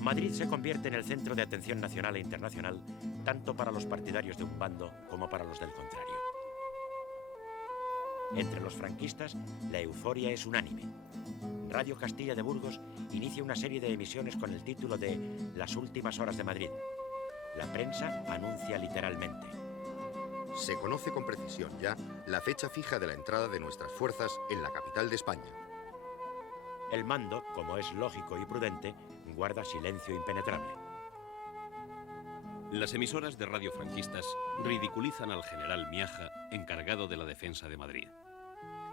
Madrid se convierte en el centro de atención nacional e internacional, tanto para los partidarios de un bando como para los del contrario. Entre los franquistas, la euforia es unánime. Radio Castilla de Burgos inicia una serie de emisiones con el título de Las últimas horas de Madrid. La prensa anuncia literalmente: se conoce con precisión ya la fecha fija de la entrada de nuestras fuerzas en la capital de España. El mando, como es lógico y prudente, guarda silencio impenetrable. Las emisoras de radio franquistas ridiculizan al general Miaja, encargado de la defensa de Madrid.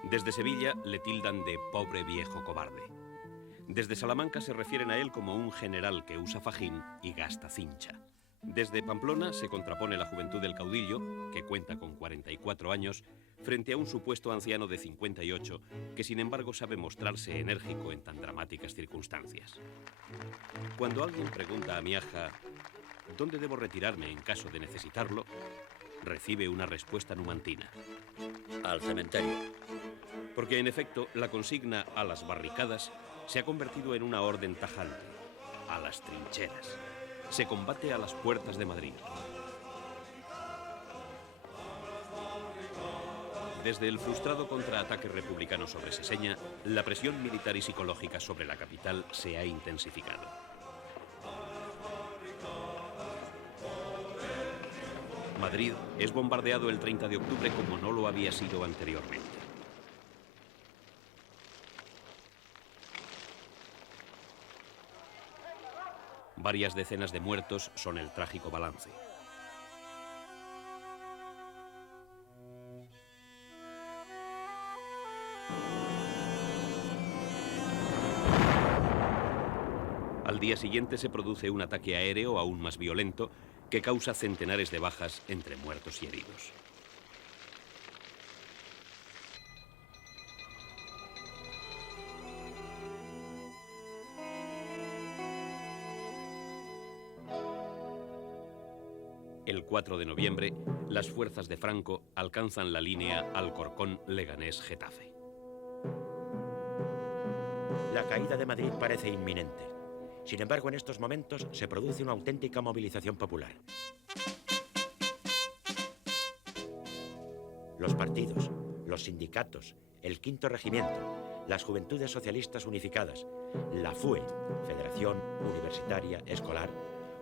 Desde Sevilla le tildan de pobre viejo cobarde. Desde Salamanca se refieren a él como un general que usa fajín y gasta cincha. Desde Pamplona se contrapone la juventud del caudillo, que cuenta con 44 años, frente a un supuesto anciano de 58, que sin embargo sabe mostrarse enérgico en tan dramáticas circunstancias. Cuando alguien pregunta a Miaja ¿dónde debo retirarme en caso de necesitarlo?, recibe una respuesta numantina: al cementerio. Porque en efecto la consigna a las barricadas se ha convertido en una orden tajante: a las trincheras. Se combate a las puertas de Madrid. Desde el frustrado contraataque republicano sobre Seseña, la presión militar y psicológica sobre la capital se ha intensificado. Madrid es bombardeado el 30 de octubre como no lo había sido anteriormente. Varias decenas de muertos son el trágico balance. Al día siguiente se produce un ataque aéreo aún más violento que causa centenares de bajas entre muertos y heridos. El 4 de noviembre, las fuerzas de Franco alcanzan la línea Alcorcón-Leganés-Getafe. La caída de Madrid parece inminente. Sin embargo, en estos momentos se produce una auténtica movilización popular. Los partidos, los sindicatos, el Quinto Regimiento, las Juventudes Socialistas Unificadas, la FUE, Federación Universitaria Escolar,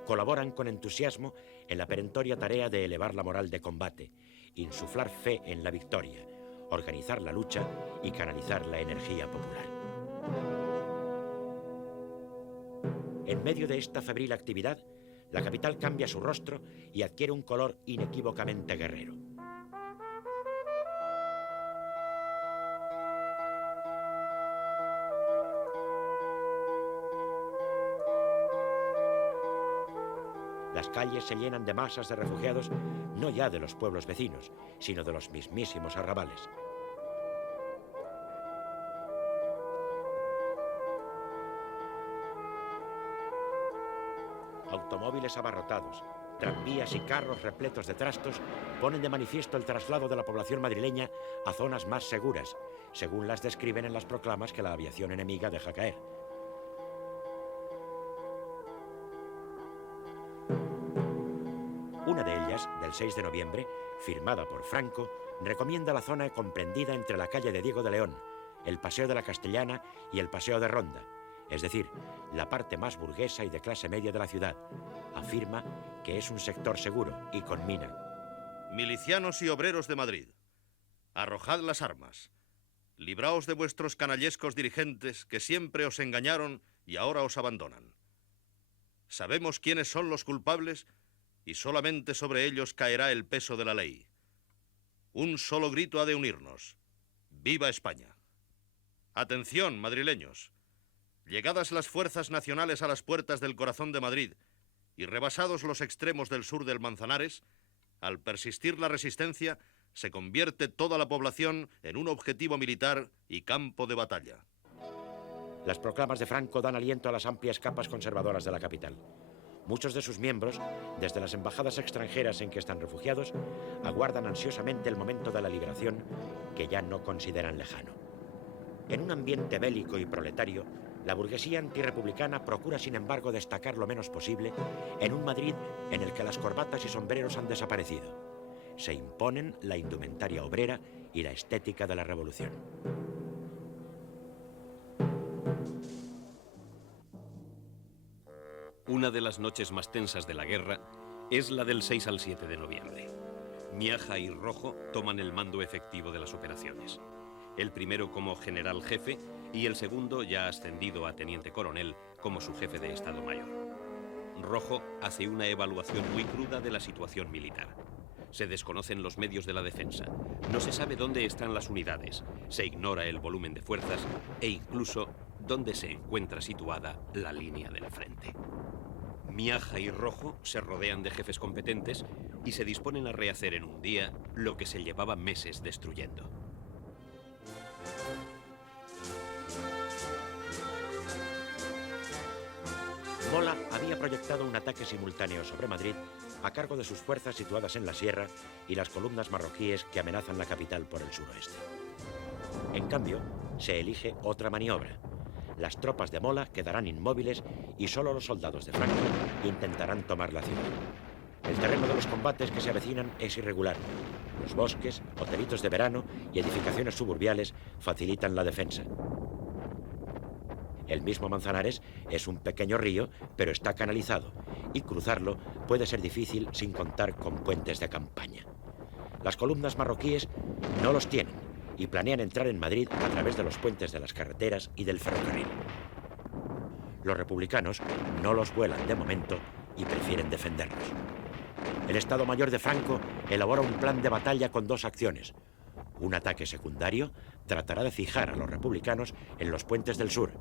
colaboran con entusiasmo en la perentoria tarea de elevar la moral de combate, insuflar fe en la victoria, organizar la lucha y canalizar la energía popular. En medio de esta febril actividad, la capital cambia su rostro y adquiere un color inequívocamente guerrero. Las calles se llenan de masas de refugiados, no ya de los pueblos vecinos, sino de los mismísimos arrabales. Automóviles abarrotados, tranvías y carros repletos de trastos ponen de manifiesto el traslado de la población madrileña a zonas más seguras, según las describen en las proclamas que la aviación enemiga deja caer. Una de ellas, del 6 de noviembre, firmada por Franco, recomienda la zona comprendida entre la calle de Diego de León, el Paseo de la Castellana y el Paseo de Ronda, es decir, la parte más burguesa y de clase media de la ciudad. Afirma que es un sector seguro y conmina: milicianos y obreros de Madrid, arrojad las armas, libraos de vuestros canallescos dirigentes que siempre os engañaron y ahora os abandonan. Sabemos quiénes son los culpables y solamente sobre ellos caerá el peso de la ley. Un solo grito ha de unirnos: ¡Viva España! Atención, madrileños. Llegadas las fuerzas nacionales a las puertas del corazón de Madrid y rebasados los extremos del sur del Manzanares, al persistir la resistencia, se convierte toda la población en un objetivo militar y campo de batalla. Las proclamas de Franco dan aliento a las amplias capas conservadoras de la capital. Muchos de sus miembros, desde las embajadas extranjeras en que están refugiados, aguardan ansiosamente el momento de la liberación que ya no consideran lejano. En un ambiente bélico y proletario, la burguesía antirrepublicana procura, sin embargo, destacar lo menos posible en un Madrid en el que las corbatas y sombreros han desaparecido. Se imponen la indumentaria obrera y la estética de la revolución. Una de las noches más tensas de la guerra es la del 6 al 7 de noviembre. Miaja y Rojo toman el mando efectivo de las operaciones. El primero como general jefe y el segundo, ya ascendido a teniente coronel, como su jefe de Estado Mayor. Rojo hace una evaluación muy cruda de la situación militar. Se desconocen los medios de la defensa, no se sabe dónde están las unidades, se ignora el volumen de fuerzas e incluso dónde se encuentra situada la línea del frente. Miaja y Rojo se rodean de jefes competentes y se disponen a rehacer en un día lo que se llevaba meses destruyendo. Mola había proyectado un ataque simultáneo sobre Madrid a cargo de sus fuerzas situadas en la sierra y las columnas marroquíes que amenazan la capital por el suroeste. En cambio, se elige otra maniobra. Las tropas de Mola quedarán inmóviles y solo los soldados de Franco intentarán tomar la ciudad. El terreno de los combates que se avecinan es irregular. Los bosques, hotelitos de verano y edificaciones suburbiales facilitan la defensa. El mismo Manzanares es un pequeño río, pero está canalizado, y cruzarlo puede ser difícil sin contar con puentes de campaña. Las columnas marroquíes no los tienen y planean entrar en Madrid a través de los puentes de las carreteras y del ferrocarril. Los republicanos no los vuelan de momento y prefieren defenderlos. El Estado Mayor de Franco elabora un plan de batalla con dos acciones. Un ataque secundario tratará de fijar a los republicanos en los puentes del sur,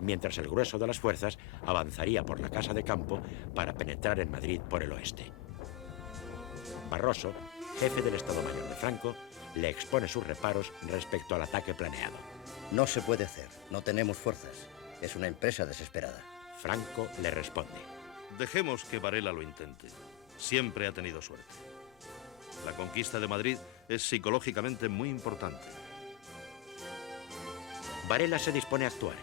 mientras el grueso de las fuerzas avanzaría por la Casa de Campo para penetrar en Madrid por el oeste. Barroso, jefe del Estado Mayor de Franco, le expone sus reparos respecto al ataque planeado. No se puede hacer, no tenemos fuerzas. Es una empresa desesperada. Franco le responde. Dejemos que Varela lo intente. Siempre ha tenido suerte. La conquista de Madrid es psicológicamente muy importante. Varela se dispone a actuar.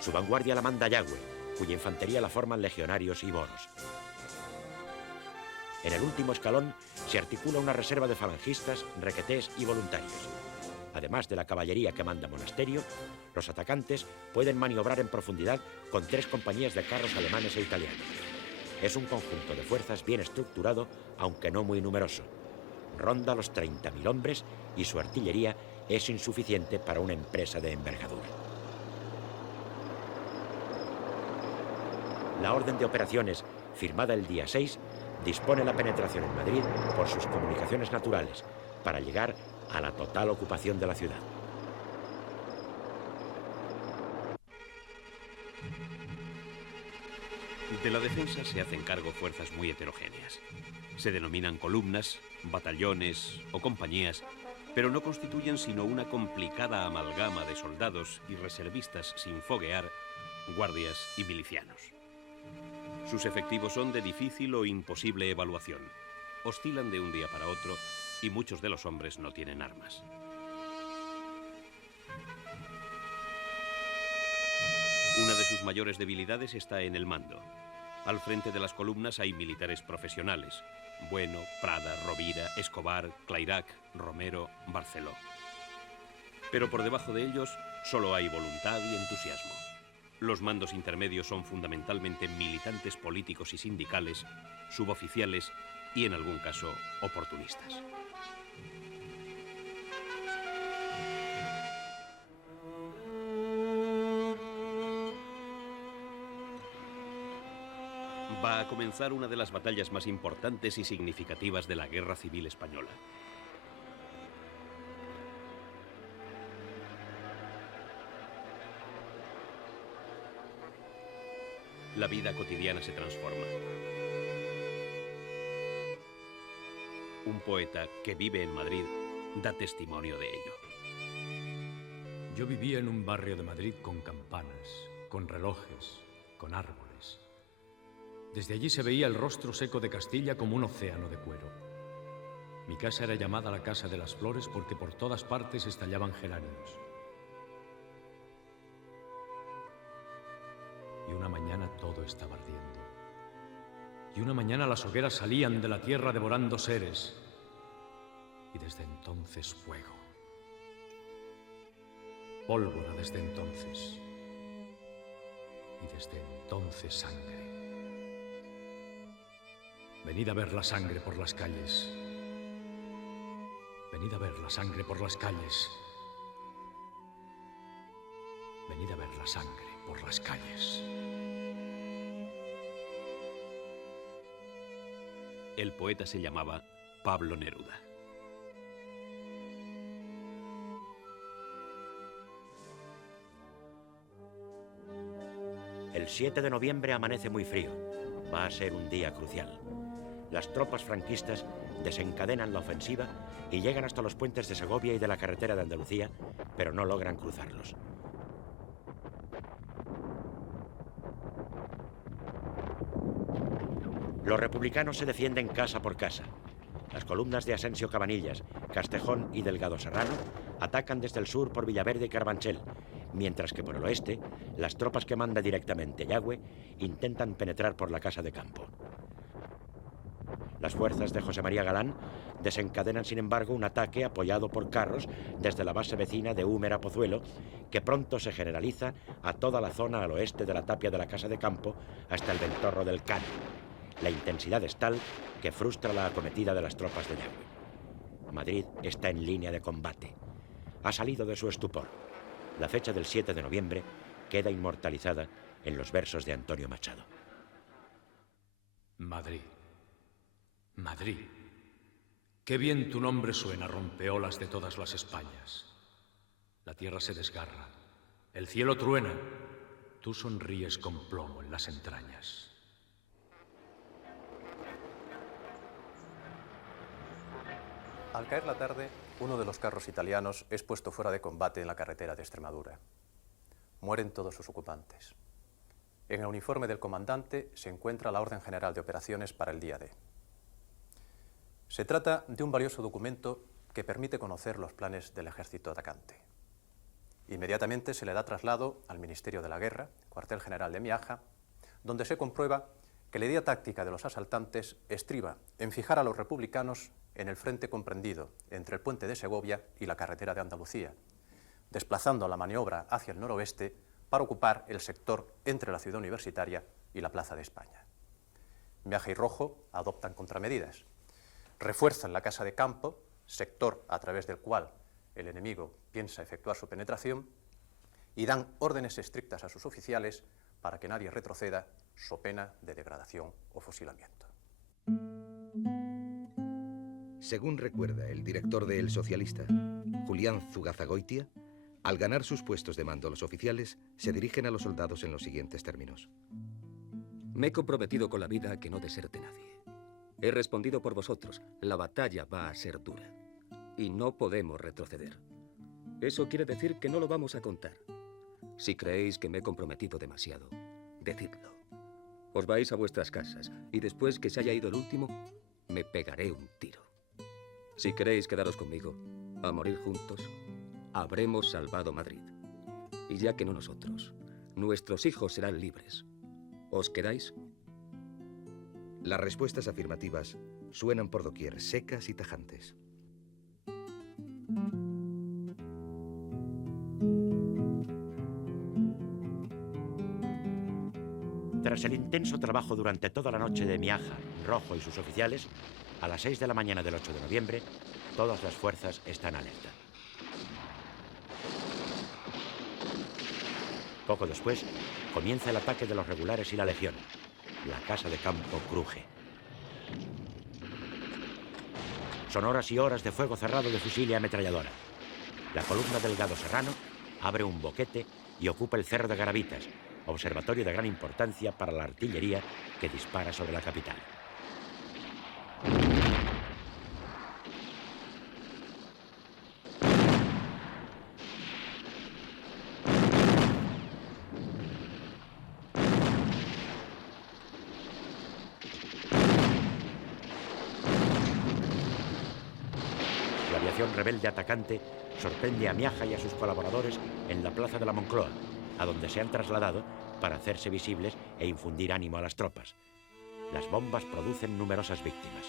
Su vanguardia la manda Yagüe, cuya infantería la forman legionarios y moros. En el último escalón se articula una reserva de falangistas, requetés y voluntarios. Además de la caballería que manda Monasterio, los atacantes pueden maniobrar en profundidad con 3 compañías de carros alemanes e italianos. Es un conjunto de fuerzas bien estructurado, aunque no muy numeroso. Ronda los 30.000 hombres y su artillería es insuficiente para una empresa de envergadura. La orden de operaciones, firmada el día 6, dispone la penetración en Madrid por sus comunicaciones naturales para llegar a la total ocupación de la ciudad. De la defensa se hacen cargo fuerzas muy heterogéneas. Se denominan columnas, batallones o compañías, pero no constituyen sino una complicada amalgama de soldados y reservistas sin foguear, guardias y milicianos. Sus efectivos son de difícil o imposible evaluación. Oscilan de un día para otro y muchos de los hombres no tienen armas. Una de sus mayores debilidades está en el mando. Al frente de las columnas hay militares profesionales: Bueno, Prada, Rovira, Escobar, Clairac, Romero, Barceló. Pero por debajo de ellos solo hay voluntad y entusiasmo. Los mandos intermedios son fundamentalmente militantes políticos y sindicales, suboficiales y, en algún caso, oportunistas. Va a comenzar una de las batallas más importantes y significativas de la Guerra Civil Española. La vida cotidiana se transforma. Un poeta que vive en Madrid da testimonio de ello. Yo vivía en un barrio de Madrid con campanas, con relojes, con árboles. Desde allí se veía el rostro seco de Castilla como un océano de cuero. Mi casa era llamada la Casa de las Flores porque por todas partes estallaban geranios. todo estaba ardiendo. Y una mañana las hogueras salían de la tierra devorando seres. Y desde entonces fuego. Pólvora desde entonces. Y desde entonces sangre. Venid a ver la sangre por las calles. Venid a ver la sangre por las calles. Venid a ver la sangre por las calles. El poeta se llamaba Pablo Neruda. El 7 de noviembre amanece muy frío. Va a ser un día crucial. Las tropas franquistas desencadenan la ofensiva y llegan hasta los puentes de Segovia y de la carretera de Andalucía, pero no logran cruzarlos. Los republicanos se defienden casa por casa. Las columnas de Asensio Cabanillas, Castejón y Delgado Serrano atacan desde el sur por Villaverde y Carabanchel, mientras que por el oeste, las tropas que manda directamente Yagüe intentan penetrar por la Casa de Campo. Las fuerzas de José María Galán desencadenan, sin embargo, un ataque apoyado por carros desde la base vecina de Úmera Pozuelo, que pronto se generaliza a toda la zona al oeste de la tapia de la Casa de Campo hasta el Ventorro del Cano. La intensidad es tal que frustra la acometida de las tropas de Yagüe. Madrid está en línea de combate. Ha salido de su estupor. La fecha del 7 de noviembre queda inmortalizada en los versos de Antonio Machado. Madrid. Madrid. Qué bien tu nombre suena, rompeolas de todas las Españas. La tierra se desgarra, el cielo truena, tú sonríes con plomo en las entrañas. Al caer la tarde, uno de los carros italianos es puesto fuera de combate en la carretera de Extremadura. Mueren todos sus ocupantes. En el uniforme del comandante se encuentra la Orden General de Operaciones para el día D. Se trata de un valioso documento que permite conocer los planes del ejército atacante. Inmediatamente se le da traslado al Ministerio de la Guerra, cuartel general de Miaja, donde se comprueba que la idea táctica de los asaltantes estriba en fijar a los republicanos en el frente comprendido entre el puente de Segovia y la carretera de Andalucía, desplazando la maniobra hacia el noroeste para ocupar el sector entre la ciudad universitaria y la Plaza de España. Miaja y Rojo adoptan contramedidas. Refuerzan la Casa de Campo, sector a través del cual el enemigo piensa efectuar su penetración, y dan órdenes estrictas a sus oficiales para que nadie retroceda, so pena de degradación o fusilamiento. Según recuerda el director de El Socialista, Julián Zugazagoitia, al ganar sus puestos de mando los oficiales se dirigen a los soldados en los siguientes términos. Me he comprometido con la vida a que no deserte nadie. He respondido por vosotros. La batalla va a ser dura. Y no podemos retroceder. Eso quiere decir que no lo vamos a contar. Si creéis que me he comprometido demasiado, decidlo. Os vais a vuestras casas y después que se haya ido el último, me pegaré un tiro. Si queréis quedaros conmigo, a morir juntos, habremos salvado Madrid. Y ya que no nosotros, nuestros hijos serán libres. ¿Os quedáis? Las respuestas afirmativas suenan por doquier, secas y tajantes. Tras el intenso trabajo durante toda la noche de Miaja, Rojo y sus oficiales, a las 6 de la mañana del 8 de noviembre, todas las fuerzas están alerta. Poco después, comienza el ataque de los regulares y la Legión. La Casa de Campo cruje. Son horas y horas de fuego cerrado de fusil y ametralladora. La columna Delgado Serrano abre un boquete y ocupa el Cerro de Garavitas, observatorio de gran importancia para la artillería que dispara sobre la capital. La aviación rebelde atacante sorprende a Miaja y a sus colaboradores en la plaza de la Moncloa, a donde se han trasladado para hacerse visibles e infundir ánimo a las tropas. Las bombas producen numerosas víctimas.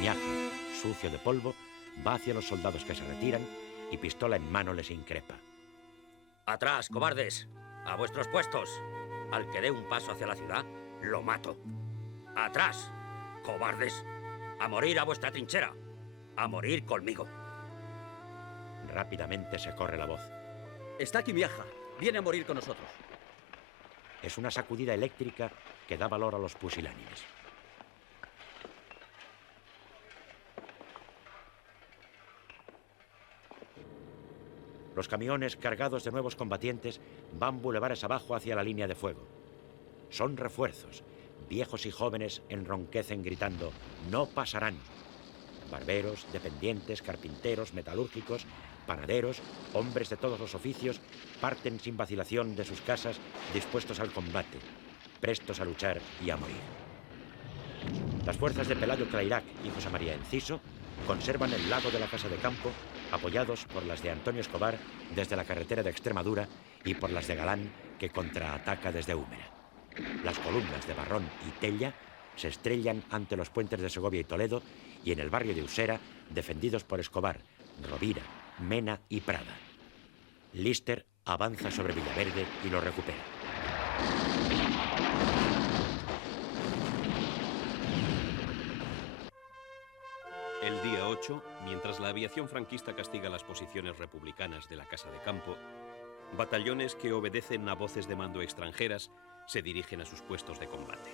Miaja, sucio de polvo, va hacia los soldados que se retiran y pistola en mano les increpa. ¡Atrás, cobardes! ¡A vuestros puestos! Al que dé un paso hacia la ciudad, lo mato. ¡Atrás, cobardes! ¡A morir a vuestra trinchera! ¡A morir conmigo! Rápidamente se corre la voz. Está aquí Miaja. Viene a morir con nosotros. Es una sacudida eléctrica que da valor a los pusilánimes. Los camiones cargados de nuevos combatientes van bulevares abajo hacia la línea de fuego. Son refuerzos. Viejos y jóvenes enronquecen gritando: ¡no pasarán! Barberos, dependientes, carpinteros, metalúrgicos, panaderos, hombres de todos los oficios, parten sin vacilación de sus casas, dispuestos al combate, prestos a luchar y a morir. Las fuerzas de Pelayo Clairac y José María Enciso conservan el lado de la casa de campo, apoyados por las de Antonio Escobar desde la carretera de Extremadura y por las de Galán, que contraataca desde Úmera. Las columnas de Barrón y Tella se estrellan ante los puentes de Segovia y Toledo y en el barrio de Usera, defendidos por Escobar, Rovira, Mena y Prada. Lister avanza sobre Villaverde y lo recupera. El día 8, mientras la aviación franquista castiga las posiciones republicanas de la Casa de Campo, batallones que obedecen a voces de mando extranjeras se dirigen a sus puestos de combate.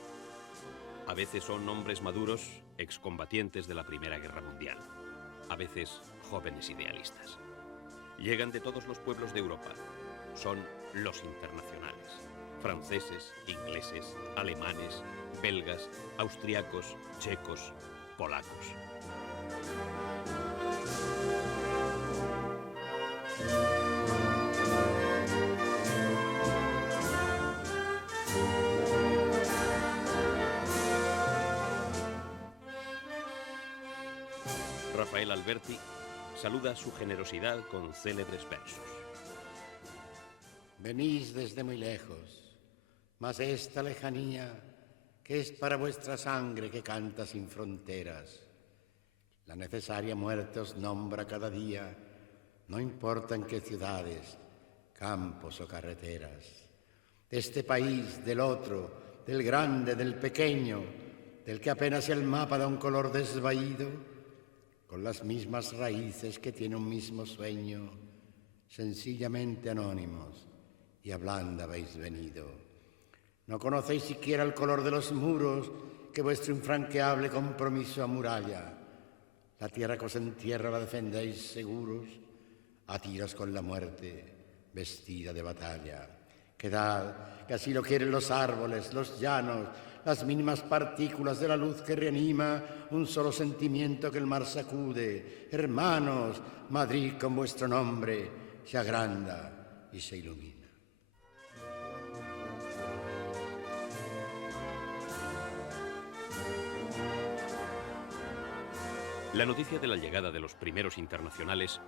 A veces son hombres maduros, excombatientes de la Primera Guerra Mundial. A veces jóvenes idealistas. Llegan de todos los pueblos de Europa. Son los internacionales. Franceses, ingleses, alemanes, belgas, austriacos, checos, polacos. Rafael Alberti saluda su generosidad con célebres versos. Venís desde muy lejos, mas esta lejanía, que es para vuestra sangre que canta sin fronteras, la necesaria muerte os nombra cada día, no importa en qué ciudades, campos o carreteras. De este país, del otro, del grande, del pequeño, del que apenas el mapa da un color desvaído, con las mismas raíces que tiene un mismo sueño, sencillamente anónimos, y hablando habéis venido. No conocéis siquiera el color de los muros que vuestro infranqueable compromiso amuralla. La tierra que os entierra la defendéis seguros, a tiros con la muerte, vestida de batalla. Quedad, que así lo quieren los árboles, los llanos, las mínimas partículas de la luz que reanima un solo sentimiento que el mar sacude. Hermanos, Madrid con vuestro nombre se agranda y se ilumina. La noticia de la llegada de los primeros internacionales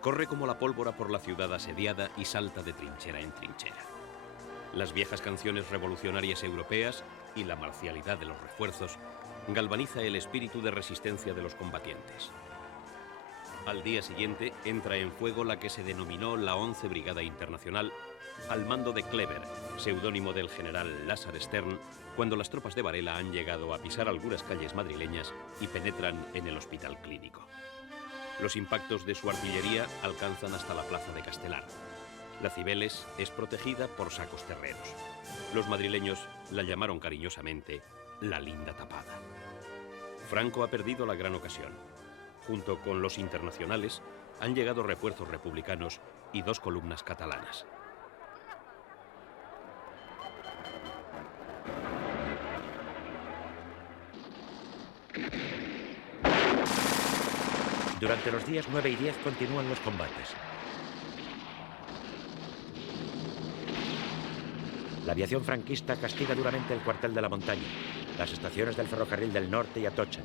corre como la pólvora por la ciudad asediada y salta de trinchera en trinchera. Las viejas canciones revolucionarias europeas y la marcialidad de los refuerzos galvaniza el espíritu de resistencia de los combatientes. Al día siguiente entra en fuego la que se denominó la 11 Brigada Internacional, al mando de Kleber, seudónimo del general Lázaro Stern, cuando las tropas de Varela han llegado a pisar algunas calles madrileñas y penetran en el hospital clínico. Los impactos de su artillería alcanzan hasta la plaza de Castelar. La Cibeles es protegida por sacos terreros. Los madrileños la llamaron cariñosamente la linda tapada. Franco ha perdido la gran ocasión. Junto con los internacionales han llegado refuerzos republicanos y 2 columnas catalanas. Durante los días 9 y 10 continúan los combates. La aviación franquista castiga duramente el cuartel de la Montaña, las estaciones del ferrocarril del Norte y Atocha,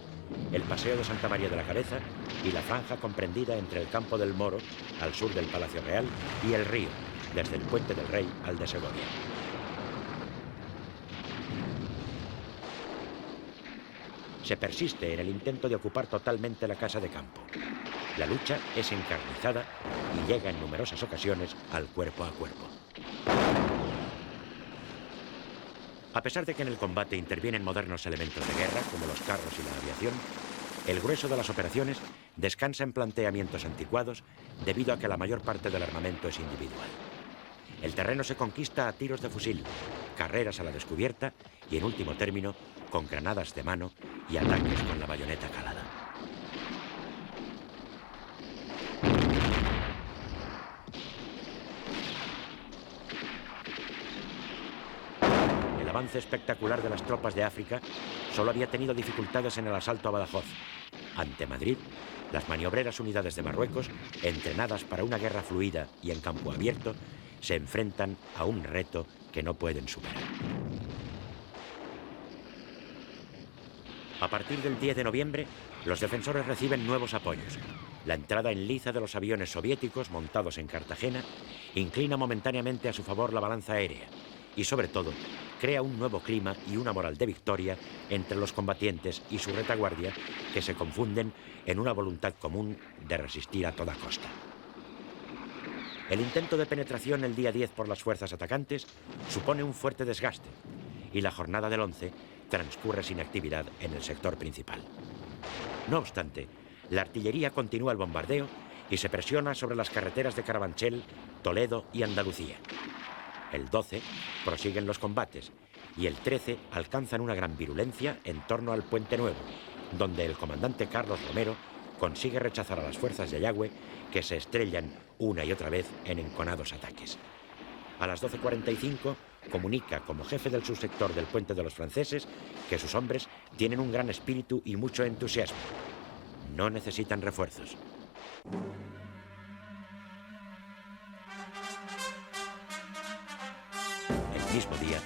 el Paseo de Santa María de la Cabeza y la franja comprendida entre el Campo del Moro, al sur del Palacio Real, y el río, desde el Puente del Rey al de Segovia. Se persiste en el intento de ocupar totalmente la casa de campo. La lucha es encarnizada y llega en numerosas ocasiones al cuerpo a cuerpo. A pesar de que en el combate intervienen modernos elementos de guerra, como los carros y la aviación, el grueso de las operaciones descansa en planteamientos anticuados debido a que la mayor parte del armamento es individual. El terreno se conquista a tiros de fusil, carreras a la descubierta y, en último término, con granadas de mano y ataques con la bayoneta calada. El avance espectacular de las tropas de África solo había tenido dificultades en el asalto a Badajoz. Ante Madrid, las maniobreras unidades de Marruecos, entrenadas para una guerra fluida y en campo abierto, se enfrentan a un reto que no pueden superar. A partir del 10 de noviembre, los defensores reciben nuevos apoyos. La entrada en liza de los aviones soviéticos montados en Cartagena inclina momentáneamente a su favor la balanza aérea y, sobre todo, crea un nuevo clima y una moral de victoria entre los combatientes y su retaguardia que se confunden en una voluntad común de resistir a toda costa. El intento de penetración el día 10 por las fuerzas atacantes supone un fuerte desgaste y la jornada del 11 transcurre sin actividad en el sector principal. No obstante, la artillería continúa el bombardeo y se presiona sobre las carreteras de Carabanchel, Toledo y Andalucía. El 12 prosiguen los combates y el 13 alcanzan una gran virulencia en torno al Puente Nuevo, donde el comandante Carlos Romero consigue rechazar a las fuerzas de Ayagüe, que se estrellan una y otra vez en enconados ataques. A las 12:45 comunica como jefe del subsector del Puente de los Franceses que sus hombres tienen un gran espíritu y mucho entusiasmo. No necesitan refuerzos. El mismo día,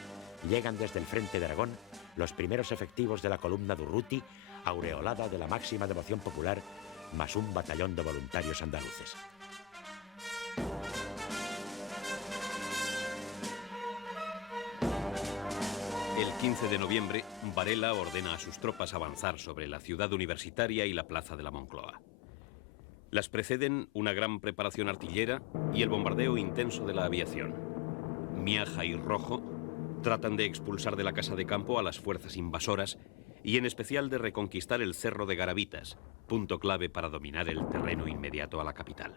llegan desde el frente de Aragón los primeros efectivos de la columna Durruti, aureolada de la máxima devoción popular, más un batallón de voluntarios andaluces. El 15 de noviembre, Varela ordena a sus tropas avanzar sobre la ciudad universitaria y la plaza de la Moncloa. Las preceden una gran preparación artillera y el bombardeo intenso de la aviación. Miaja y Rojo tratan de expulsar de la casa de campo a las fuerzas invasoras y en especial de reconquistar el Cerro de Garavitas, punto clave para dominar el terreno inmediato a la capital.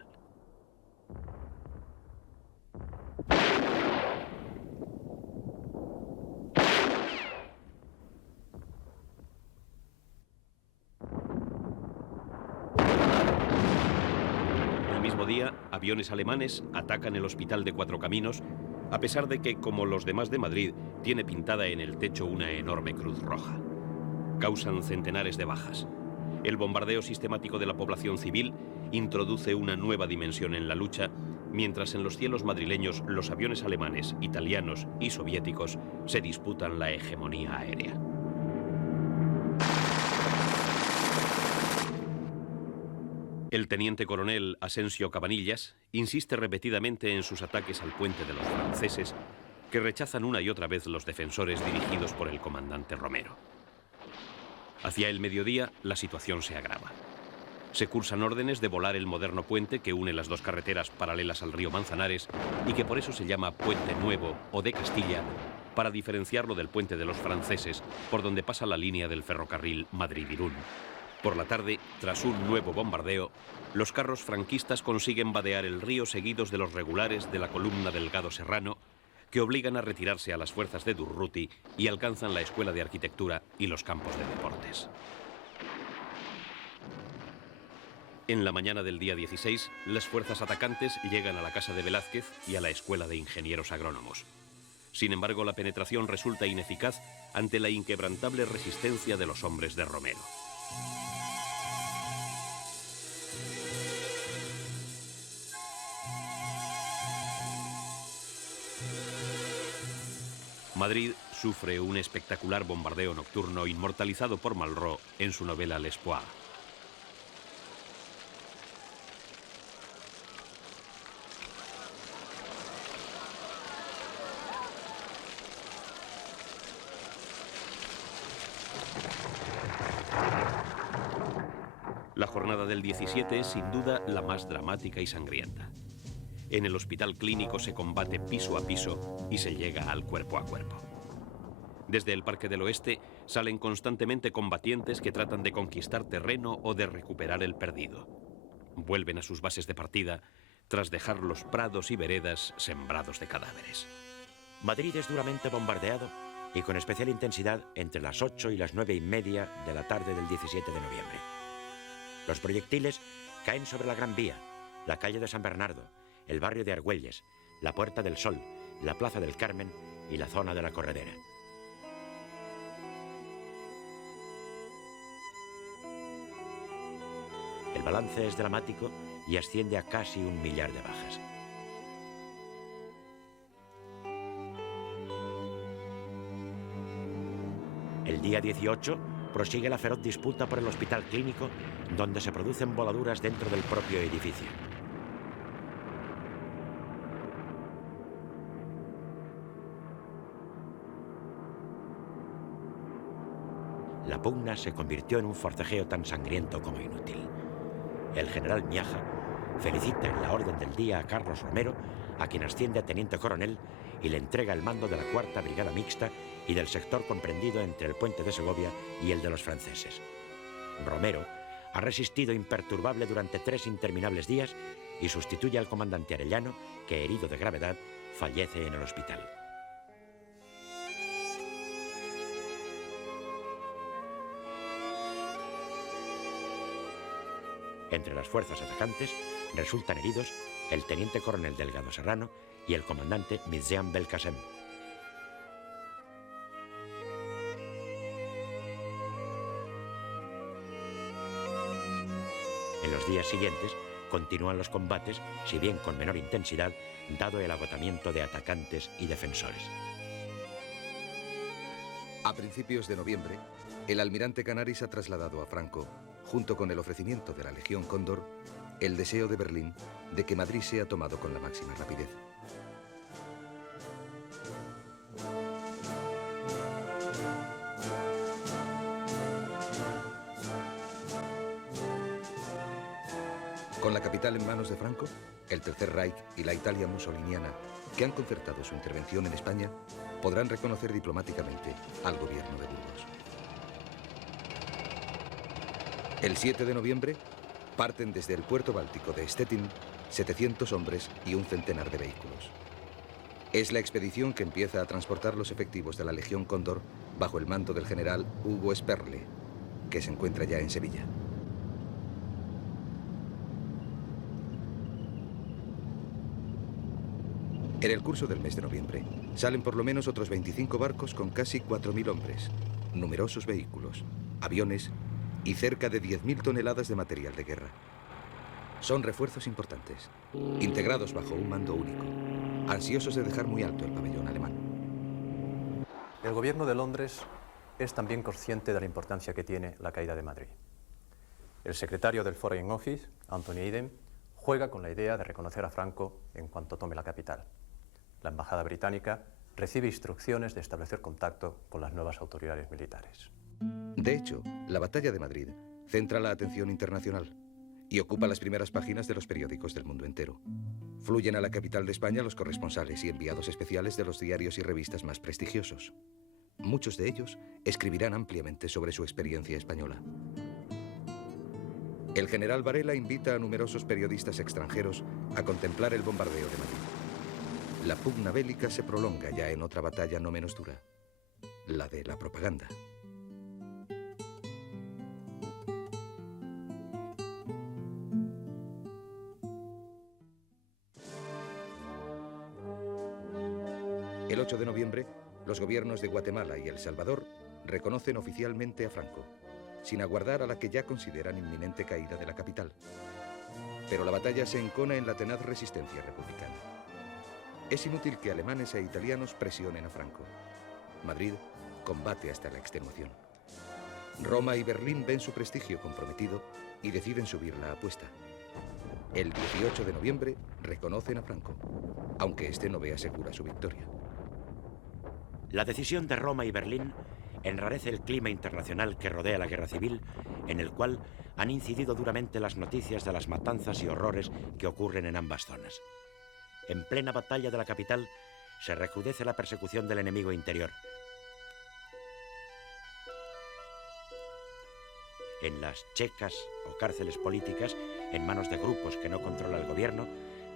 El mismo día, aviones alemanes atacan el Hospital de Cuatro Caminos, a pesar de que, como los demás de Madrid, tiene pintada en el techo una enorme cruz roja. Causan centenares de bajas. El bombardeo sistemático de la población civil introduce una nueva dimensión en la lucha, mientras en los cielos madrileños los aviones alemanes, italianos y soviéticos se disputan la hegemonía aérea. El teniente coronel Asensio Cabanillas insiste repetidamente en sus ataques al puente de los franceses, que rechazan una y otra vez los defensores dirigidos por el comandante Romero. Hacia el mediodía, la situación se agrava. Se cursan órdenes de volar el moderno puente que une las dos carreteras paralelas al río Manzanares y que por eso se llama Puente Nuevo o de Castilla, para diferenciarlo del puente de los franceses, por donde pasa la línea del ferrocarril Madrid-Irún. Por la tarde, tras un nuevo bombardeo, los carros franquistas consiguen vadear el río seguidos de los regulares de la columna Delgado Serrano, que obligan a retirarse a las fuerzas de Durruti y alcanzan la Escuela de Arquitectura y los campos de deportes. En la mañana del día 16, las fuerzas atacantes llegan a la casa de Velázquez y a la Escuela de Ingenieros Agrónomos. Sin embargo, la penetración resulta ineficaz ante la inquebrantable resistencia de los hombres de Romero. Madrid sufre un espectacular bombardeo nocturno inmortalizado por Malraux en su novela L'Espoir. La jornada del 17 es sin duda la más dramática y sangrienta. En el hospital clínico se combate piso a piso y se llega al cuerpo a cuerpo. Desde el Parque del Oeste salen constantemente combatientes que tratan de conquistar terreno o de recuperar el perdido. Vuelven a sus bases de partida tras dejar los prados y veredas sembrados de cadáveres. Madrid es duramente bombardeado y con especial intensidad entre las 8 y las 9:30 de la tarde del 17 de noviembre. Los proyectiles caen sobre la Gran Vía, la calle de San Bernardo, el barrio de Argüelles, la Puerta del Sol, la Plaza del Carmen y la zona de la Corredera. El balance es dramático y asciende a casi 1 millar de bajas. El día 18 prosigue la feroz disputa por el hospital clínico, donde se producen voladuras dentro del propio edificio. La pugna se convirtió en un forcejeo tan sangriento como inútil. El general Miaja felicita en la orden del día a Carlos Romero, a quien asciende a teniente coronel, y le entrega el mando de la 4ª Brigada Mixta y del sector comprendido entre el puente de Segovia y el de los franceses. Romero ha resistido imperturbable durante 3 interminables días y sustituye al comandante Arellano, que, herido de gravedad, fallece en el hospital. Entre las fuerzas atacantes resultan heridos el teniente coronel Delgado Serrano y el comandante Mirzian Belkacem. En los días siguientes continúan los combates, si bien con menor intensidad, dado el agotamiento de atacantes y defensores. A principios de noviembre, el almirante Canaris ha trasladado a Franco, junto con el ofrecimiento de la Legión Cóndor, el deseo de Berlín de que Madrid sea tomado con la máxima rapidez. Con la capital en manos de Franco, el Tercer Reich y la Italia mussoliniana, que han concertado su intervención en España, podrán reconocer diplomáticamente al gobierno de Burgos. El 7 de noviembre parten desde el puerto báltico de Stettin 700 hombres y un centenar de vehículos. Es la expedición que empieza a transportar los efectivos de la Legión Cóndor bajo el mando del general Hugo Sperle, que se encuentra ya en Sevilla. En el curso del mes de noviembre salen por lo menos otros 25 barcos con casi 4.000 hombres, numerosos vehículos, aviones y cerca de 10.000 toneladas de material de guerra. Son refuerzos importantes, integrados bajo un mando único, ansiosos de dejar muy alto el pabellón alemán. El gobierno de Londres es también consciente de la importancia que tiene la caída de Madrid. El secretario del Foreign Office, Anthony Eden, juega con la idea de reconocer a Franco en cuanto tome la capital. La embajada británica recibe instrucciones de establecer contacto con las nuevas autoridades militares. De hecho, la batalla de Madrid centra la atención internacional y ocupa las primeras páginas de los periódicos del mundo entero. Fluyen a la capital de España los corresponsales y enviados especiales de los diarios y revistas más prestigiosos. Muchos de ellos escribirán ampliamente sobre su experiencia española. El general Varela invita a numerosos periodistas extranjeros a contemplar el bombardeo de Madrid. La pugna bélica se prolonga ya en otra batalla no menos dura, la de la propaganda. El 8 de noviembre, los gobiernos de Guatemala y El Salvador reconocen oficialmente a Franco, sin aguardar a la que ya consideran inminente caída de la capital. Pero la batalla se encona en la tenaz resistencia republicana. Es inútil que alemanes e italianos presionen a Franco. Madrid combate hasta la extenuación. Roma y Berlín ven su prestigio comprometido y deciden subir la apuesta. El 18 de noviembre reconocen a Franco, aunque este no vea segura su victoria. La decisión de Roma y Berlín enrarece el clima internacional que rodea la guerra civil, en el cual han incidido duramente las noticias de las matanzas y horrores que ocurren en ambas zonas. En plena batalla de la capital se recrudece la persecución del enemigo interior. En las checas o cárceles políticas, en manos de grupos que no controla el gobierno,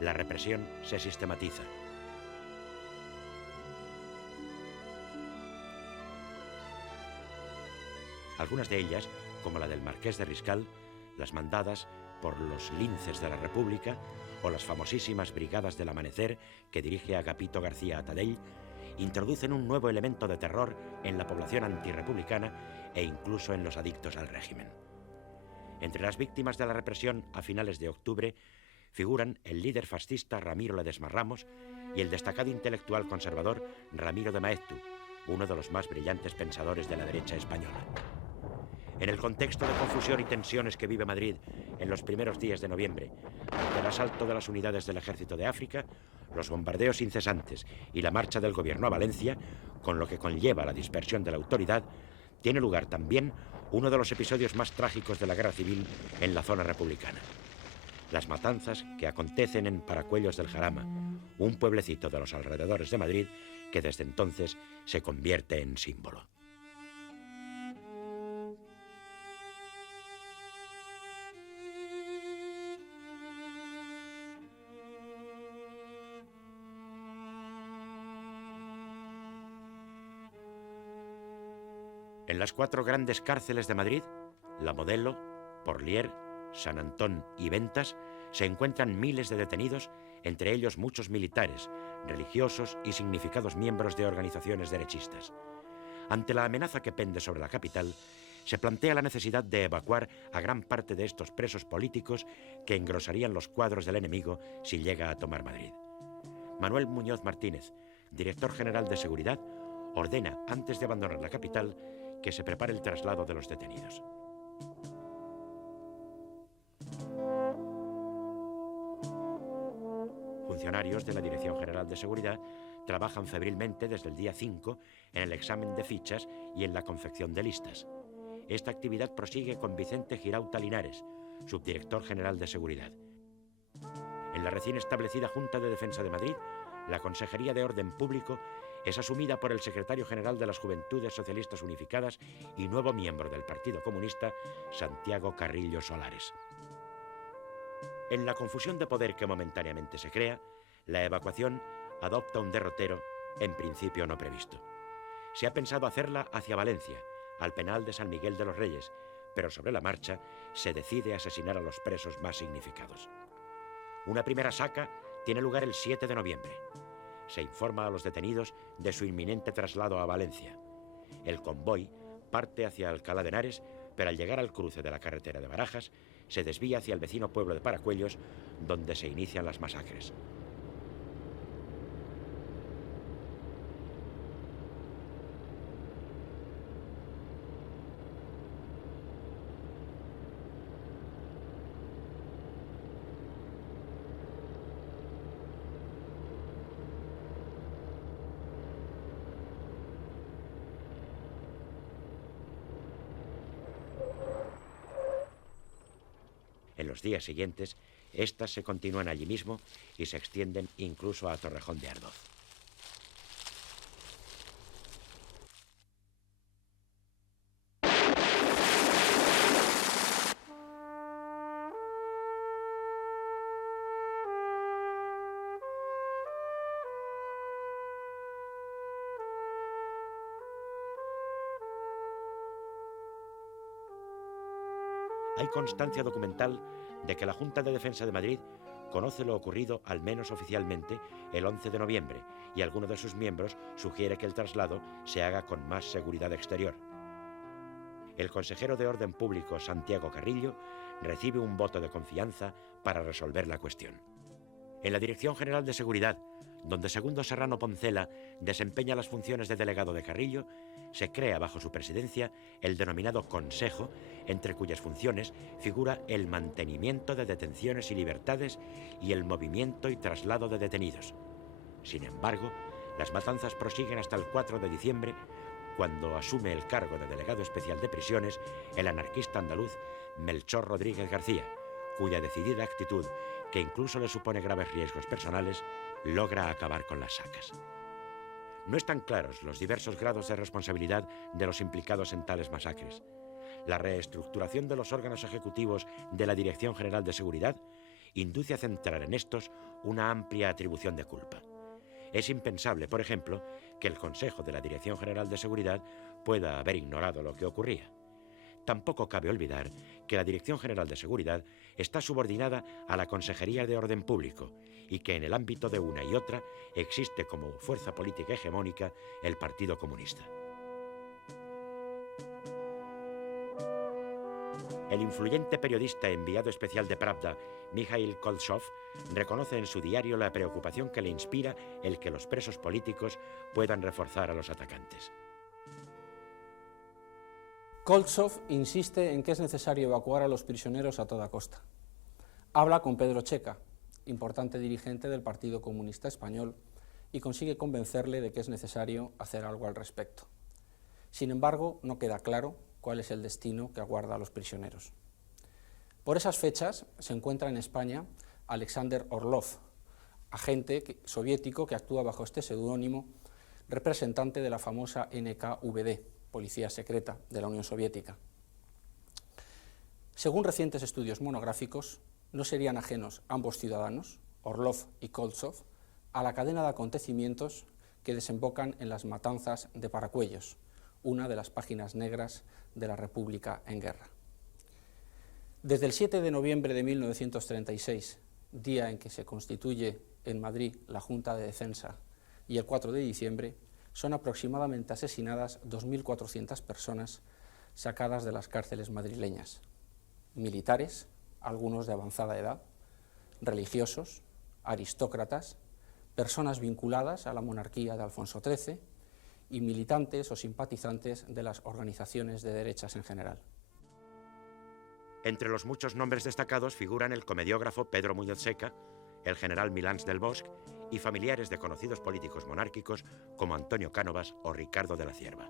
la represión se sistematiza. Algunas de ellas, como la del Marqués de Riscal, las mandadas por los linces de la República, o las famosísimas Brigadas del Amanecer que dirige Agapito García Atadell, introducen un nuevo elemento de terror en la población antirrepublicana e incluso en los adictos al régimen. Entre las víctimas de la represión a finales de octubre figuran el líder fascista Ramiro Ledesma Ramos y el destacado intelectual conservador Ramiro de Maeztu, uno de los más brillantes pensadores de la derecha española. En el contexto de confusión y tensiones que vive Madrid en los primeros días de noviembre, ante el asalto de las unidades del Ejército de África, los bombardeos incesantes y la marcha del gobierno a Valencia, con lo que conlleva la dispersión de la autoridad, tiene lugar también uno de los episodios más trágicos de la guerra civil en la zona republicana. Las matanzas que acontecen en Paracuellos del Jarama, un pueblecito de los alrededores de Madrid que desde entonces se convierte en símbolo. En las 4 grandes cárceles de Madrid, La Modelo, Porlier, San Antón y Ventas, se encuentran miles de detenidos, entre ellos muchos militares, religiosos y significados miembros de organizaciones derechistas. Ante la amenaza que pende sobre la capital, se plantea la necesidad de evacuar a gran parte de estos presos políticos que engrosarían los cuadros del enemigo si llega a tomar Madrid. Manuel Muñoz Martínez, director general de Seguridad, ordena, antes de abandonar la capital, que se prepare el traslado de los detenidos. Funcionarios de la Dirección General de Seguridad trabajan febrilmente desde el día 5 en el examen de fichas y en la confección de listas. Esta actividad prosigue con Vicente Girauta Linares, subdirector general de Seguridad. En la recién establecida Junta de Defensa de Madrid, la Consejería de Orden Público es asumida por el secretario general de las Juventudes Socialistas Unificadas y nuevo miembro del Partido Comunista, Santiago Carrillo Solares. En la confusión de poder que momentáneamente se crea, la evacuación adopta un derrotero en principio no previsto. Se ha pensado hacerla hacia Valencia, al penal de San Miguel de los Reyes, pero sobre la marcha se decide asesinar a los presos más significados. Una primera saca tiene lugar el 7 de noviembre. Se informa a los detenidos de su inminente traslado a Valencia. El convoy parte hacia Alcalá de Henares, pero al llegar al cruce de la carretera de Barajas, se desvía hacia el vecino pueblo de Paracuellos, donde se inician las masacres. En los días siguientes, estas se continúan allí mismo y se extienden incluso a Torrejón de Ardoz. Hay constancia documental de que la Junta de Defensa de Madrid conoce lo ocurrido, al menos oficialmente, el 11 de noviembre, y alguno de sus miembros sugiere que el traslado se haga con más seguridad exterior. El consejero de Orden Público, Santiago Carrillo, recibe un voto de confianza para resolver la cuestión. En la Dirección General de Seguridad, donde Segundo Serrano Poncela desempeña las funciones de delegado de Carrillo, se crea bajo su presidencia el denominado Consejo, entre cuyas funciones figura el mantenimiento de detenciones y libertades y el movimiento y traslado de detenidos. Sin embargo, las matanzas prosiguen hasta el 4 de diciembre, cuando asume el cargo de delegado especial de prisiones el anarquista andaluz Melchor Rodríguez García, cuya decidida actitud, que incluso le supone graves riesgos personales, logra acabar con las sacas. No están claros los diversos grados de responsabilidad de los implicados en tales masacres. La reestructuración de los órganos ejecutivos de la Dirección General de Seguridad induce a centrar en estos una amplia atribución de culpa. Es impensable, por ejemplo, que el Consejo de la Dirección General de Seguridad pueda haber ignorado lo que ocurría. Tampoco cabe olvidar que la Dirección General de Seguridad está subordinada a la Consejería de Orden Público y que en el ámbito de una y otra existe como fuerza política hegemónica el Partido Comunista. El influyente periodista enviado especial de Pravda, Mikhail Koltsov, reconoce en su diario la preocupación que le inspira el que los presos políticos puedan reforzar a los atacantes. Koltsov insiste en que es necesario evacuar a los prisioneros a toda costa. Habla con Pedro Checa, importante dirigente del Partido Comunista Español, y consigue convencerle de que es necesario hacer algo al respecto. Sin embargo, no queda claro cuál es el destino que aguarda a los prisioneros. Por esas fechas se encuentra en España Alexander Orlov, agente soviético que actúa bajo este seudónimo, representante de la famosa NKVD, Policía Secreta de la Unión Soviética. Según recientes estudios monográficos, no serían ajenos ambos ciudadanos, Orlov y Koltsov, a la cadena de acontecimientos que desembocan en las matanzas de Paracuellos, una de las páginas negras de la República en guerra. Desde el 7 de noviembre de 1936, día en que se constituye en Madrid la Junta de Defensa, y el 4 de diciembre, son aproximadamente asesinadas 2.400 personas sacadas de las cárceles madrileñas. Militares, algunos de avanzada edad, religiosos, aristócratas, personas vinculadas a la monarquía de Alfonso XIII y militantes o simpatizantes de las organizaciones de derechas en general. Entre los muchos nombres destacados figuran el comediógrafo Pedro Muñoz Seca, el general Milans del Bosch y familiares de conocidos políticos monárquicos como Antonio Cánovas o Ricardo de la Cierva.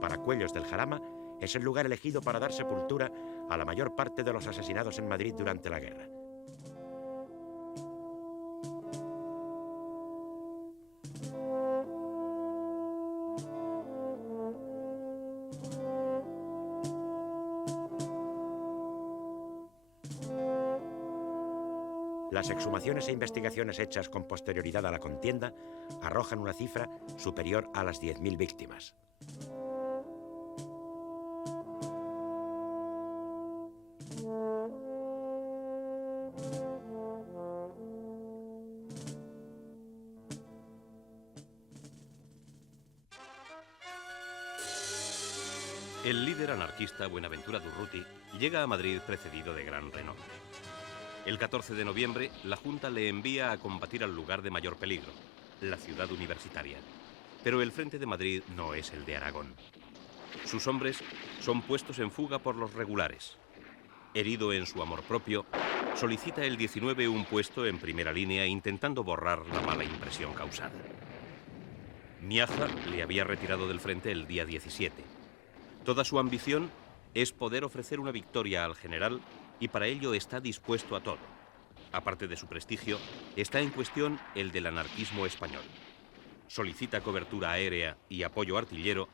Paracuellos del Jarama es el lugar elegido para dar sepultura a la mayor parte de los asesinados en Madrid durante la guerra. Las exhumaciones e investigaciones hechas con posterioridad a la contienda arrojan una cifra superior a las 10.000 víctimas. El líder anarquista Buenaventura Durruti llega a Madrid precedido de gran renombre. El 14 de noviembre, la Junta le envía a combatir al lugar de mayor peligro, la ciudad universitaria. Pero el frente de Madrid no es el de Aragón. Sus hombres son puestos en fuga por los regulares. Herido en su amor propio, solicita el 19 un puesto en primera línea intentando borrar la mala impresión causada. Miaja le había retirado del frente el día 17. Toda su ambición es poder ofrecer una victoria al general y para ello está dispuesto a todo. Aparte de su prestigio, está en cuestión el del anarquismo español. Solicita cobertura aérea y apoyo artillero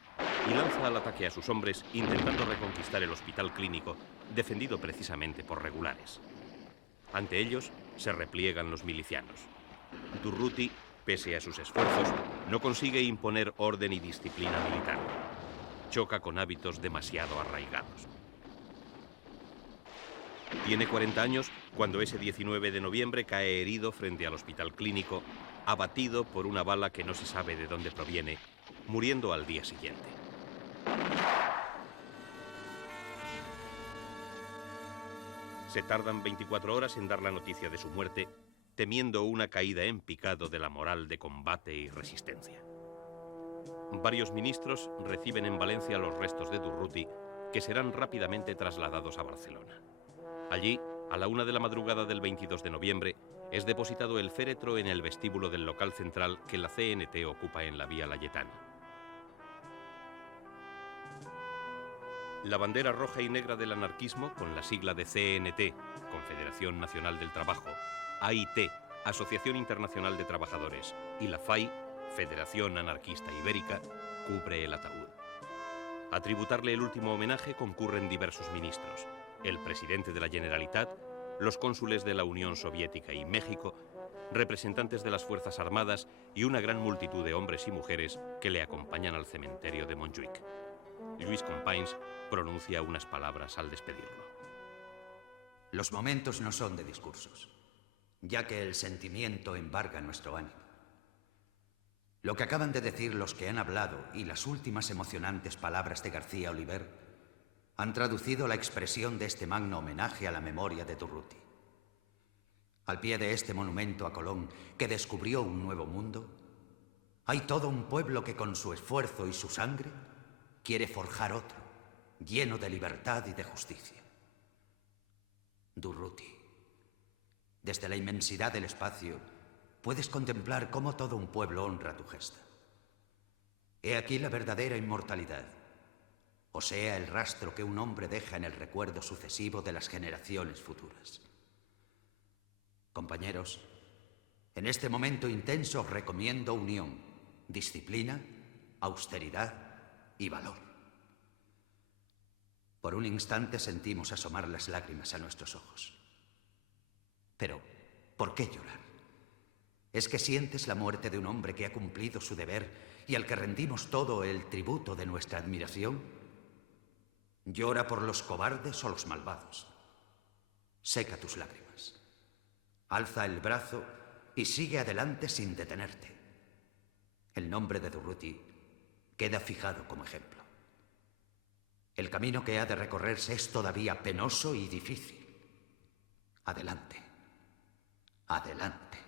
y lanza al ataque a sus hombres intentando reconquistar el hospital clínico, defendido precisamente por regulares. Ante ellos se repliegan los milicianos. Durruti, pese a sus esfuerzos, no consigue imponer orden y disciplina militar. Choca con hábitos demasiado arraigados. Tiene 40 años cuando ese 19 de noviembre cae herido frente al hospital clínico, abatido por una bala que no se sabe de dónde proviene, muriendo al día siguiente. Se tardan 24 horas en dar la noticia de su muerte, temiendo una caída en picado de la moral de combate y resistencia. Varios ministros reciben en Valencia los restos de Durruti, que serán rápidamente trasladados a Barcelona. Allí, a la 1 de la madrugada del 22 de noviembre, es depositado el féretro en el vestíbulo del local central que la CNT ocupa en la Vía Layetana. La bandera roja y negra del anarquismo, con la sigla de CNT, Confederación Nacional del Trabajo, AIT, Asociación Internacional de Trabajadores, y la FAI, Federación Anarquista Ibérica, cubre el ataúd. A tributarle el último homenaje concurren diversos ministros, el presidente de la Generalitat, los cónsules de la Unión Soviética y México, representantes de las Fuerzas Armadas y una gran multitud de hombres y mujeres que le acompañan al cementerio de Montjuïc. Lluís Companys pronuncia unas palabras al despedirlo. Los momentos no son de discursos, ya que el sentimiento embarga nuestro ánimo. Lo que acaban de decir los que han hablado y las últimas emocionantes palabras de García Oliver han traducido la expresión de este magno homenaje a la memoria de Durruti. Al pie de este monumento a Colón, que descubrió un nuevo mundo, hay todo un pueblo que con su esfuerzo y su sangre quiere forjar otro, lleno de libertad y de justicia. Durruti. Desde la inmensidad del espacio, puedes contemplar cómo todo un pueblo honra tu gesta. He aquí la verdadera inmortalidad, o sea, el rastro que un hombre deja en el recuerdo sucesivo de las generaciones futuras. Compañeros, en este momento intenso os recomiendo unión, disciplina, austeridad y valor. Por un instante sentimos asomar las lágrimas a nuestros ojos. Pero, ¿por qué llorar? ¿Es que sientes la muerte de un hombre que ha cumplido su deber y al que rendimos todo el tributo de nuestra admiración? ¿Llora por los cobardes o los malvados? Seca tus lágrimas. Alza el brazo y sigue adelante sin detenerte. El nombre de Durruti queda fijado como ejemplo. El camino que ha de recorrerse es todavía penoso y difícil. Adelante. Adelante.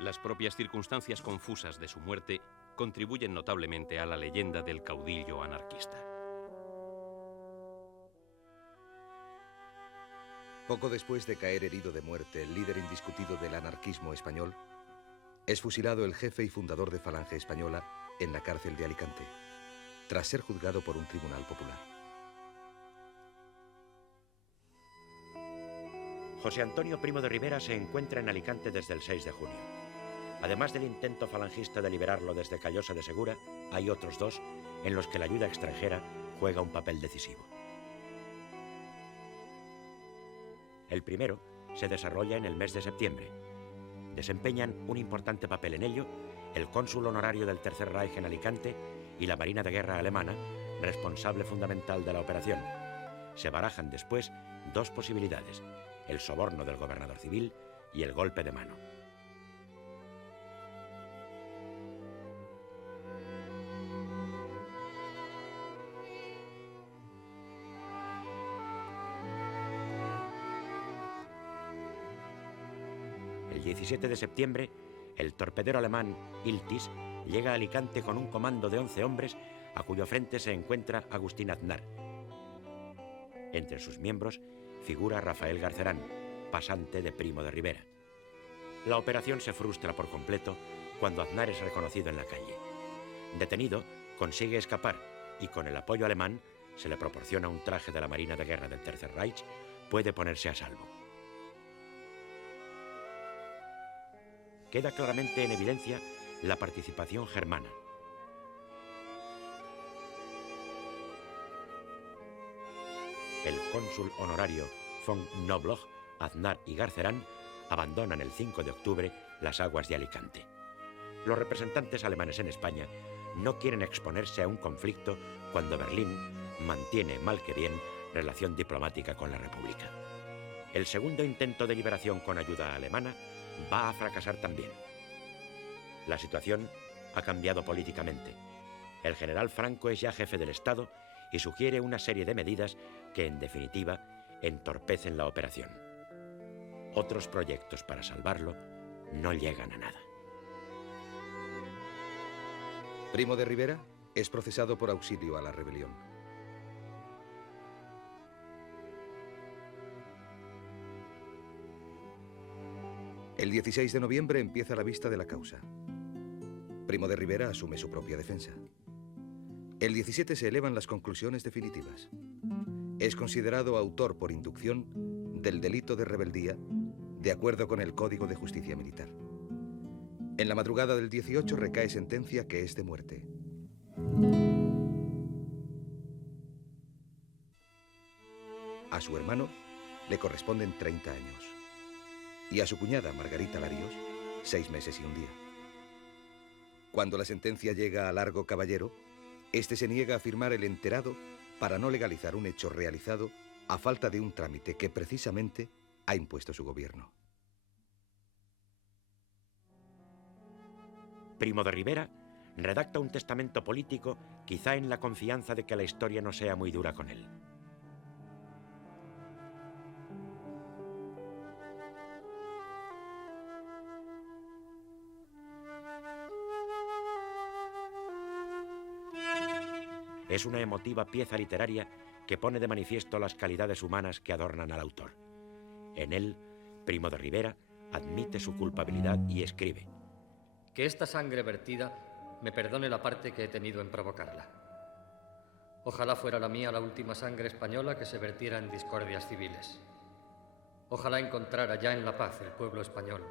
Las propias circunstancias confusas de su muerte contribuyen notablemente a la leyenda del caudillo anarquista. Poco después de caer herido de muerte el líder indiscutido del anarquismo español, es fusilado el jefe y fundador de Falange Española en la cárcel de Alicante, tras ser juzgado por un tribunal popular. José Antonio Primo de Rivera se encuentra en Alicante desde el 6 de junio. Además del intento falangista de liberarlo desde Callosa de Segura, hay otros dos en los que la ayuda extranjera juega un papel decisivo. El primero se desarrolla en el mes de septiembre. Desempeñan un importante papel en ello el cónsul honorario del Tercer Reich en Alicante y la Marina de Guerra alemana, responsable fundamental de la operación. Se barajan después dos posibilidades: el soborno del gobernador civil y el golpe de mano. El 17 de septiembre, el torpedero alemán Iltis llega a Alicante con un comando de 11 hombres a cuyo frente se encuentra Agustín Aznar. Entre sus miembros figura Rafael Garcerán, pasante de Primo de Rivera. La operación se frustra por completo cuando Aznar es reconocido en la calle. Detenido, consigue escapar y con el apoyo alemán se le proporciona un traje de la Marina de Guerra del Tercer Reich, puede ponerse a salvo. Queda claramente en evidencia la participación germana. El cónsul honorario von Knobloch, Aznar y Garcerán abandonan el 5 de octubre las aguas de Alicante. Los representantes alemanes en España no quieren exponerse a un conflicto cuando Berlín mantiene, mal que bien, relación diplomática con la República. El segundo intento de liberación con ayuda alemana va a fracasar también. La situación ha cambiado políticamente. El general Franco es ya jefe del Estado y sugiere una serie de medidas que, en definitiva, entorpecen la operación. Otros proyectos para salvarlo no llegan a nada. Primo de Rivera es procesado por auxilio a la rebelión. El 16 de noviembre empieza la vista de la causa. Primo de Rivera asume su propia defensa. El 17 se elevan las conclusiones definitivas. Es considerado autor por inducción del delito de rebeldía, de acuerdo con el Código de Justicia Militar. En la madrugada del 18 recae sentencia que es de muerte. A su hermano le corresponden 30 años. Y a su cuñada, Margarita Larios, 6 meses y 1 día. Cuando la sentencia llega a Largo Caballero, este se niega a firmar el enterado para no legalizar un hecho realizado a falta de un trámite que precisamente ha impuesto su gobierno. Primo de Rivera redacta un testamento político, quizá en la confianza de que la historia no sea muy dura con él. Es una emotiva pieza literaria que pone de manifiesto las calidades humanas que adornan al autor. En él, Primo de Rivera admite su culpabilidad y escribe: que esta sangre vertida me perdone la parte que he tenido en provocarla. Ojalá fuera la mía la última sangre española que se vertiera en discordias civiles. Ojalá encontrara ya en la paz el pueblo español,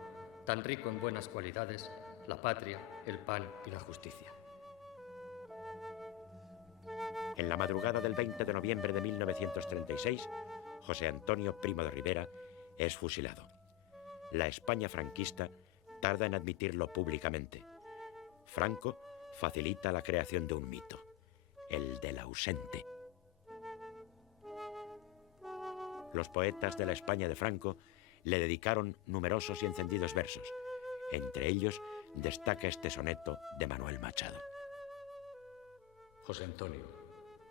tan rico en buenas cualidades, la patria, el pan y la justicia. En la madrugada del 20 de noviembre de 1936, José Antonio Primo de Rivera es fusilado. La España franquista tarda en admitirlo públicamente. Franco facilita la creación de un mito, el del ausente. Los poetas de la España de Franco le dedicaron numerosos y encendidos versos. Entre ellos destaca este soneto de Manuel Machado. José Antonio,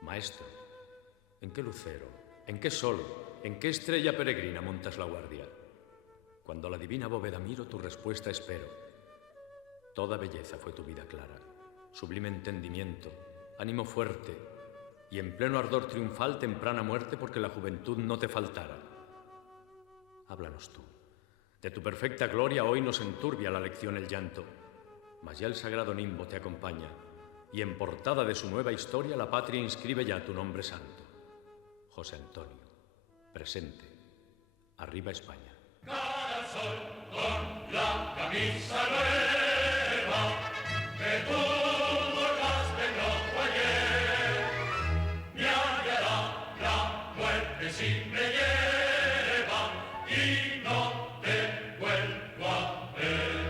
maestro, ¿en qué lucero, en qué sol, en qué estrella peregrina montas la guardia? Cuando la divina bóveda miro, tu respuesta espero. Toda belleza fue tu vida clara, sublime entendimiento, ánimo fuerte, y en pleno ardor triunfal temprana muerte porque la juventud no te faltara. Háblanos tú. De tu perfecta gloria hoy nos enturbia la lección el llanto, mas ya el sagrado nimbo te acompaña, y en portada de su nueva historia la patria inscribe ya tu nombre santo. José Antonio, presente, arriba España. Cara al sol con la camisa nueva que tú bordaste en ojo ayer. Me hallará la muerte si me lleva y no te vuelvo a ver.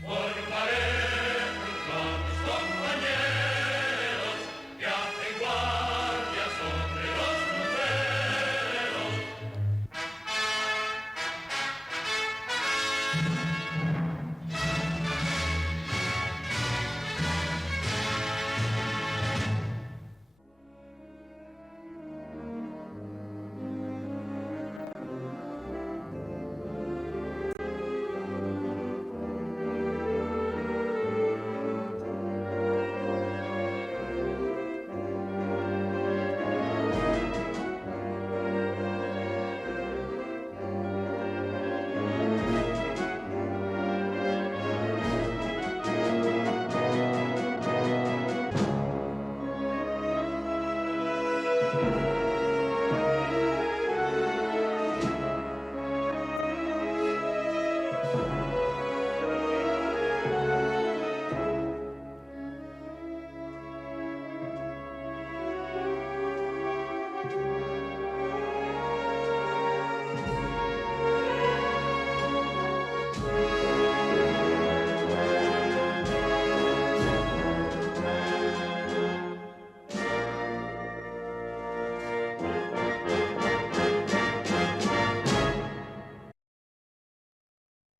Formaré con mis compañeros que hacen guardia sobre los luceros.